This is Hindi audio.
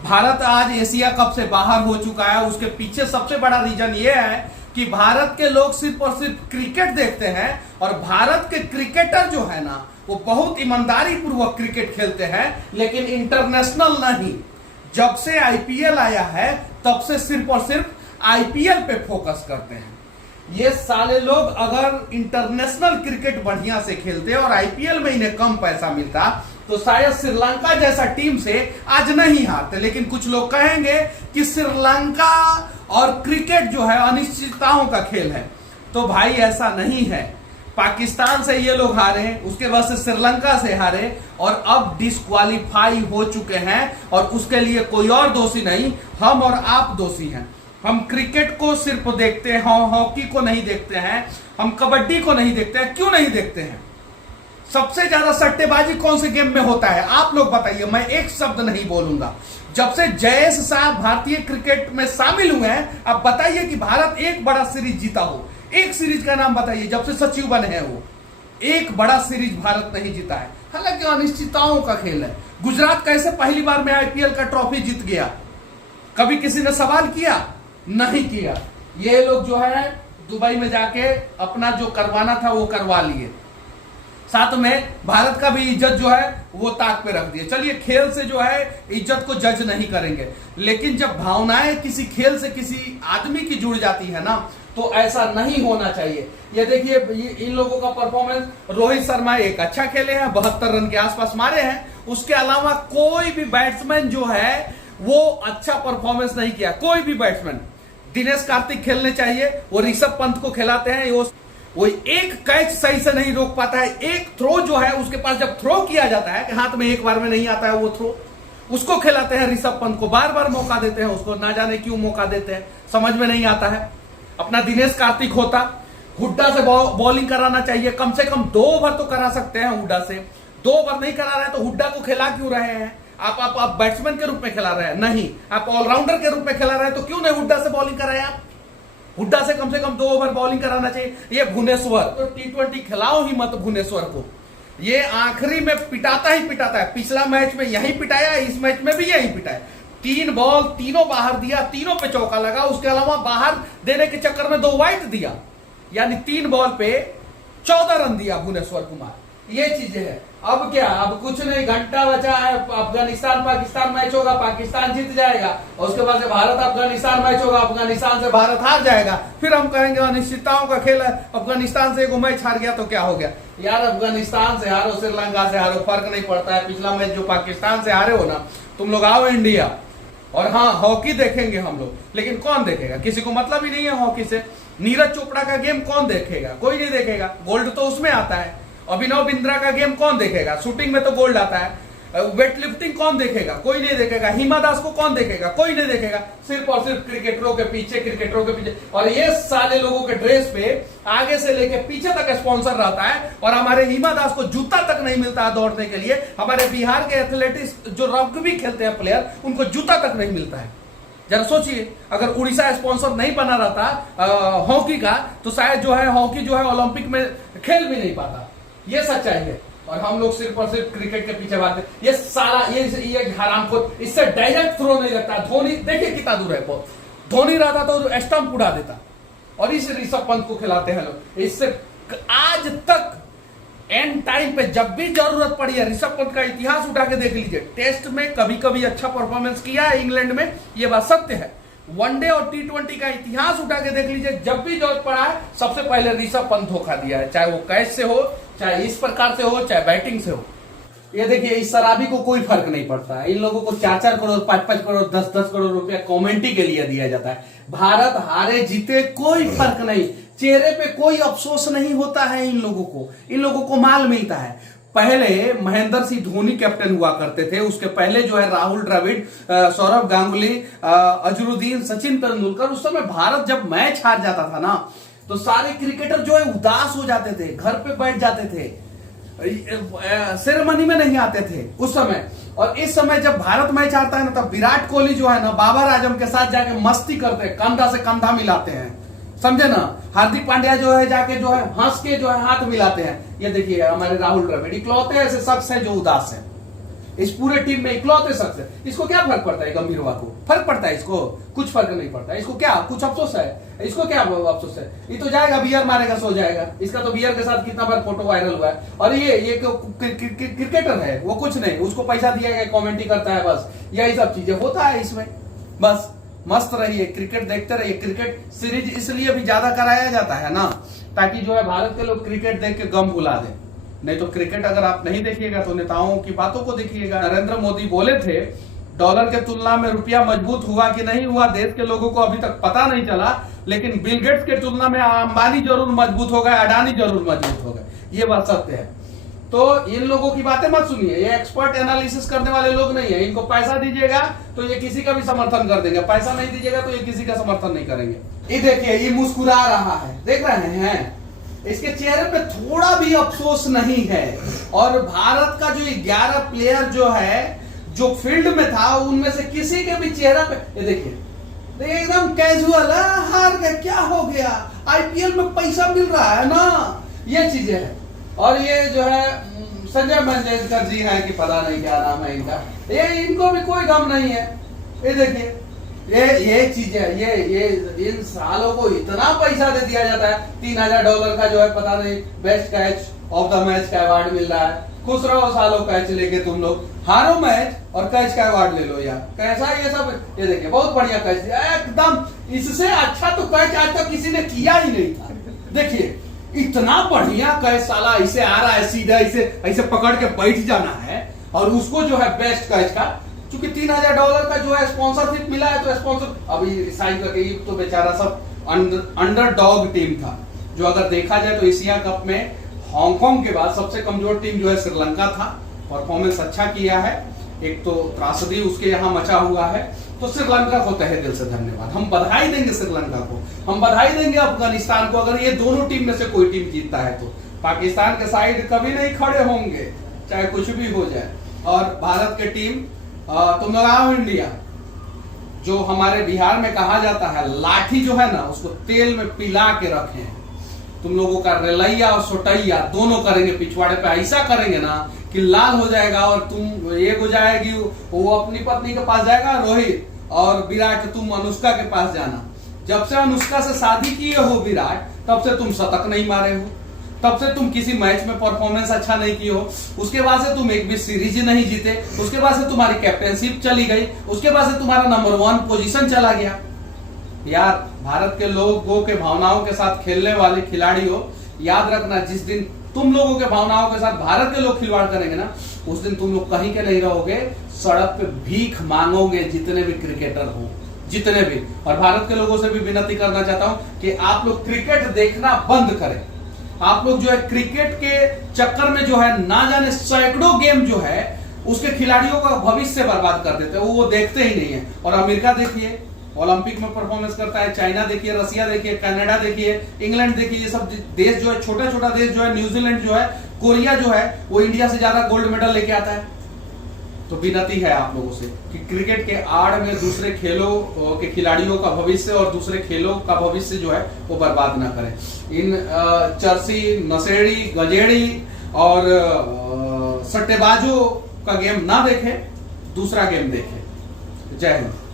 भारत आज एशिया कप से बाहर हो चुका है। उसके पीछे सबसे बड़ा रीजन ये है कि भारत के लोग सिर्फ और सिर्फ क्रिकेट देखते हैं और भारत के क्रिकेटर जो है ना वो बहुत ईमानदारी पूर्वक क्रिकेट खेलते हैं, लेकिन इंटरनेशनल नहीं। जब से आईपीएल आया है तब से सिर्फ और सिर्फ आईपीएल पे फोकस करते हैं। ये साले लोग अगर इंटरनेशनल क्रिकेट बढ़िया से खेलते और आईपीएल में इन्हें कम पैसा मिलता तो शायद श्रीलंका जैसा टीम से आज नहीं हारते। लेकिन कुछ लोग कहेंगे कि श्रीलंका और क्रिकेट जो है अनिश्चितताओं का खेल है, तो भाई ऐसा नहीं है। पाकिस्तान से ये लोग हारे, उसके बाद से श्रीलंका से हारे और अब डिस्क्वालीफाई हो चुके हैं और उसके लिए कोई और दोषी नहीं, हम और आप दोषी हैं। हम क्रिकेट को सिर्फ देखते हैं, हॉकी को नहीं देखते हैं, हम कबड्डी को नहीं देखते हैं। क्यों नहीं देखते हैं? सबसे ज्यादा सट्टेबाजी कौन से गेम में होता है आप लोग बताइए। मैं एक शब्द नहीं बोलूंगा। जब से जयेश साहब भारतीय क्रिकेट में शामिल हुए हैं, अब बताइए कि भारत एक बड़ा सीरीज जीता हो, एक सीरीज का नाम बताइए। जब से सचिव बने हैं वो एक बड़ा सीरीज भारत नहीं जीता है। हालांकि अनिश्चितताओं का खेल है। गुजरात कैसे पहली बार में आईपीएल का ट्रॉफी जीत गया? कभी किसी ने सवाल किया? नहीं किया। ये लोग जो है दुबई में जाके अपना जो करवाना था वो करवा लिए, साथ में भारत का भी इज्जत जो है वो ताक पे रख दिए। चलिए, खेल से जो है इज्जत को जज नहीं करेंगे, लेकिन जब भावनाएं किसी खेल से किसी आदमी की जुड़ जाती है ना तो ऐसा नहीं होना चाहिए। ये देखिए इन लोगों का परफॉर्मेंस, रोहित शर्मा एक अच्छा खेले हैं, 72 रन के आसपास मारे हैं। उसके अलावा कोई भी बैट्समैन जो है वो अच्छा परफॉर्मेंस नहीं किया, कोई भी बैट्समैन। दिनेश कार्तिक खेलने चाहिए, वो ऋषभ पंत को खिलाते हैं, वो एक कैच सही से नहीं रोक पाता है। एक थ्रो जो है उसके पास जब थ्रो किया जाता है, हाथ में एक बार में नहीं आता है वो थ्रो, उसको खिलाते हैं ऋषभ पंत को, बार बार मौका देते हैं उसको, ना जाने क्यों मौका देते हैं, समझ में नहीं आता है। अपना दिनेश कार्तिक होता, हुड्डा से बॉलिंग कराना चाहिए, कम से कम 2 ओवर तो करा सकते हैं हुड्डा से। 2 ओवर नहीं करा रहे तो हुड्डा को खिला क्यों रहे हैं? आप बैट्समैन के रूप में खिला रहे हैं? नहीं, आप ऑलराउंडर के रूप में खिला रहे हैं, तो क्यों नहीं हुड्डा से बॉलिंग कराए आप? हुड्डा से कम 2 ओवर बॉलिंग कराना चाहिए। ये भुवनेश्वर तो T20 खिलाओ ही मत भुवनेश्वर को, ये आखिरी में पिटाता ही पिटाता है। पिछला मैच में यही पिटाया, इस मैच में भी यही पिटाया। 3 बॉल तीनों बाहर दिया, तीनों पे चौका लगा, उसके अलावा बाहर देने के चक्कर में 2 वाइड दिया, यानी 3 बॉल पे 14 रन दिया भुवनेश्वर कुमार। ये चीजें हैं। अब क्या, अब कुछ नहीं, घंटा बचा है, अफगानिस्तान पाकिस्तान मैच होगा, पाकिस्तान जीत जाएगा और उसके बाद से भारत अफगानिस्तान मैच होगा, अफगानिस्तान से भारत हार जाएगा। फिर हम कहेंगे अनिश्चितताओं का खेल है, अफगानिस्तान से 1 मैच हार गया तो क्या हो गया? यार अफगानिस्तान से हारो, श्रीलंका से हारो, फर्क नहीं पड़ता है। पिछला मैच जो पाकिस्तान से हारे हो ना, तुम लोग आओ इंडिया और हाँ हॉकी देखेंगे हम लोग, लेकिन कौन देखेगा? किसी को मतलब ही नहीं है हॉकी से। नीरज चोपड़ा का गेम कौन देखेगा? कोई नहीं देखेगा, गोल्ड तो उसमें आता है। अभिनव बिंद्रा का गेम कौन देखेगा? शूटिंग में तो गोल्ड आता है। वेट लिफ्टिंग कौन देखेगा? कोई नहीं देखेगा। हिमा दास को कौन देखेगा? कोई नहीं देखेगा। सिर्फ और सिर्फ क्रिकेटरों के पीछे, क्रिकेटरों के पीछे। और ये साले लोगों के ड्रेस पे आगे से लेके पीछे तक स्पॉन्सर रहता है और हमारे हिमा दास को जूता तक नहीं मिलता है दौड़ने के लिए। हमारे बिहार के एथलेटिक्स जो रग्बी खेलते हैं प्लेयर, उनको जूता तक नहीं मिलता है। जरा सोचिए, अगर उड़ीसा स्पॉन्सर नहीं बना रहता हॉकी का तो शायद जो है हॉकी जो है ओलंपिक में खेल भी नहीं पाता। ये सच्चाई है। और हम लोग सिर्फ और सिर्फ क्रिकेट के पीछे भागते। ये सारा ये हरामखोर, इससे डायरेक्ट थ्रो नहीं लगता। धोनी देखिए कितना दूर है, धोनी रहता तो स्टंप उड़ा देता और इस ऋषभ पंत को खिलाते हैं लोग। इससे आज तक एंड टाइम पे जब भी जरूरत पड़ी है, ऋषभ पंत का इतिहास उठा के देख लीजिए। टेस्ट में कभी कभी अच्छा परफॉर्मेंस किया है इंग्लैंड में, ये बात सत्य है। वनडे और T20 का इतिहास उठा के देख लीजिए, जब भी जरूरत पड़ा है सबसे पहले ऋषभ पंत धोखा दिया है, चाहे वो कैच से हो, चाहे इस प्रकार से हो, चाहे बैटिंग से हो। ये देखिए, इस शराबी को कोई फर्क नहीं पड़ता है। इन लोगों को 4-4 करोड़, 5-5 करोड़, 10-10 करोड़ रुपया कॉमेंट्री के लिए दिया जाता है। भारत हारे जीते कोई फर्क नहीं, चेहरे पे कोई अफसोस नहीं होता है। इन लोगों को माल मिलता है। पहले महेंद्र सिंह धोनी कैप्टन हुआ करते थे, उसके पहले जो है राहुल द्रविड़, सौरव गांगुली, अजरुद्दीन, सचिन तेंदुलकर। उस समय भारत जब मैच हार जाता था ना तो सारे क्रिकेटर जो है उदास हो जाते थे, घर पे बैठ जाते थे, सेरेमनी में नहीं आते थे उस समय। और इस समय जब भारत मैच आता है ना, तब विराट कोहली जो है ना बाबर आजम के साथ जाके मस्ती करते हैं, कंधा से कंधा मिलाते हैं, समझे ना। हार्दिक पांड्या जो है जाके जो है हंस के जो है हाथ मिलाते हैं। ये देखिए हमारे राहुल द्रविड़ इकलौते ऐसे शख्स हैं जो उदास है। इस पूरे टीम में इकलौते शख्स है। इसको क्या फर्क पड़ता है गंभीरवा को? फर्क पड़ता है इसको? कुछ फर्क नहीं पड़ता। इसको क्या कुछ अफसोस है? इसको क्या अफसोस है? ये तो जाएगा बियर मारेगा सो जाएगा। इसका तो बियर के साथ कितना बार फोटो वायरल हुआ है। और ये क्रिकेटर है, वो कुछ नहीं, उसको पैसा दिया गया, कॉमेंट्री करता है, बस यही सब चीजें होता है इसमें। बस मस्त रहिए, क्रिकेट देखते रहिए। क्रिकेट सीरीज इसलिए भी ज्यादा कराया जाता है ना, ताकि जो है भारत के लोग क्रिकेट देख के गम भुला दें। नहीं तो क्रिकेट अगर आप नहीं देखिएगा तो नेताओं की बातों को देखिएगा। नरेंद्र मोदी बोले थे डॉलर के तुलना में रुपया मजबूत हुआ कि नहीं हुआ देश के लोगों को अभी तक पता नहीं चला, लेकिन बिल गेट्स के तुलना में अंबानी जरूर मजबूत हो गए, अडानी जरूर मजबूत हो गए। ये बात सत्य है। तो इन लोगों की बातें मत सुनिए, ये एक्सपर्ट एनालिसिस करने वाले लोग नहीं है। इनको पैसा दीजिएगा तो ये किसी का भी समर्थन कर देंगे, पैसा नहीं दीजिएगा तो ये किसी का समर्थन नहीं करेंगे। ये देखिए, ये मुस्कुरा रहा है, देख रहे हैं? इसके चेहरे पे थोड़ा भी अफसोस नहीं है। और भारत का जो 11 प्लेयर जो है, जो फील्ड में था, उनमें से किसी के भी चेहरा पे ये देखिए एकदम कैजुअल है, हार गए क्या हो गया, आईपीएल में पैसा मिल रहा है ना, ये चीजें हैं। और ये जो है संजय मंजरेकर जी हैं कि पता नहीं क्या नाम है इनका, ये इनको भी कोई गम नहीं है। ये देखिए, ये चीज है, ये इन सालों को इतना पैसा दे दिया जाता है, $3000 का जो है पता नहीं best catch of the match का अवार्ड मिल रहा है। खुश रहो सालों कैच लेके, तुम लोग हारो मैच और कैच का अवार्ड ले लो यार, कैसा ये सब। ये देखिए बहुत बढ़िया कैच एकदम, इससे अच्छा तो कैच आज तक किसी ने किया ही नहीं था। देखिए इतना बढ़िया कैच, साला ऐसे आ रहा है सीधा, ऐसे पकड़ के बैठ जाना है, और उसको जो है बेस्ट कैच का, क्योंकि $3000 का जो है स्पॉन्सरशिप मिला है, तो स्पॉन्सर अभी साइन करके, तो बेचारा सब अंडरडॉग टीम था। जो अगर देखा जाए तो एशिया कप में हांगकांग के बाद सबसे कमजोर टीम जो है श्रीलंका था, परफॉर्मेंस अच्छा किया है। एक तो त्रासदी उसके यहाँ मचा हुआ है, तो श्रीलंका को तहे दिल से धन्यवाद। हम बधाई देंगे श्रीलंका को, हम बधाई देंगे अफगानिस्तान को, अगर ये दोनों टीम में से कोई टीम जीतता है तो। पाकिस्तान के साइड कभी नहीं खड़े होंगे, चाहे कुछ भी हो जाए। और भारत की टीम, तुम लोग आओ इंडिया, जो हमारे बिहार में कहा जाता है लाठी जो है ना, उसको तेल में पिला के रखे हैं। तुम लोगों का रेलैया और सोटैया दोनों करेंगे, पिछवाड़े पे ऐसा करेंगे ना कि लाल हो जाएगा, और तुम एक हो जाएगी, वो अपनी पत्नी के पास जाएगा रोहित, और विराट तुम अनुष्का के पास जाना। जब से अनुष्का से शादी किए हो विराट, तब से तुम शतक नहीं मारे हो, तब से तुम किसी मैच में परफॉर्मेंस अच्छा नहीं किए हो, उसके बाद से तुम एक भी सीरीज नहीं जीते, उसके बाद से तुम्हारी कैप्टनशिप चली गई, उसके बाद से तुम्हारा नंबर 1 पोजीशन चला गया। यार भारत के लोगों के भावनाओं के साथ खेलने वाले खिलाड़ी हो, याद रखना जिस दिन तुम लोगों के भावनाओं के साथ भारत के लोग खिलवाड़ करेंगे ना, उस दिन तुम लोग कहीं के नहीं रहोगे, सड़क पे भीख मांगोगे, जितने भी क्रिकेटर हो, जितने भी। और भारत के लोगों से भी विनती करना चाहता हूं कि आप लोग क्रिकेट देखना बंद करें। आप लोग जो है क्रिकेट के चक्कर में जो है ना जाने सैकड़ों गेम जो है उसके खिलाड़ियों का भविष्य बर्बाद कर देते हैं, वो देखते ही नहीं है। और अमेरिका देखिए ओलंपिक में परफॉर्मेंस करता है, चाइना देखिए, रसिया देखिए, कनाडा देखिए, इंग्लैंड देखिए, ये सब देश जो है, छोटा छोटा देश जो है, न्यूजीलैंड जो है, कोरिया जो है, वो इंडिया से ज्यादा गोल्ड मेडल लेके आता है। तो विनती है आप लोगों से कि क्रिकेट के आड़ में दूसरे खेलों के खिलाड़ियों का भविष्य और दूसरे खेलों का भविष्य जो है वो बर्बाद ना करें। इन चर्सी, नशेड़ी, गजेड़ी और सट्टेबाजों का गेम ना देखें, दूसरा गेम देखें। जय हिंद।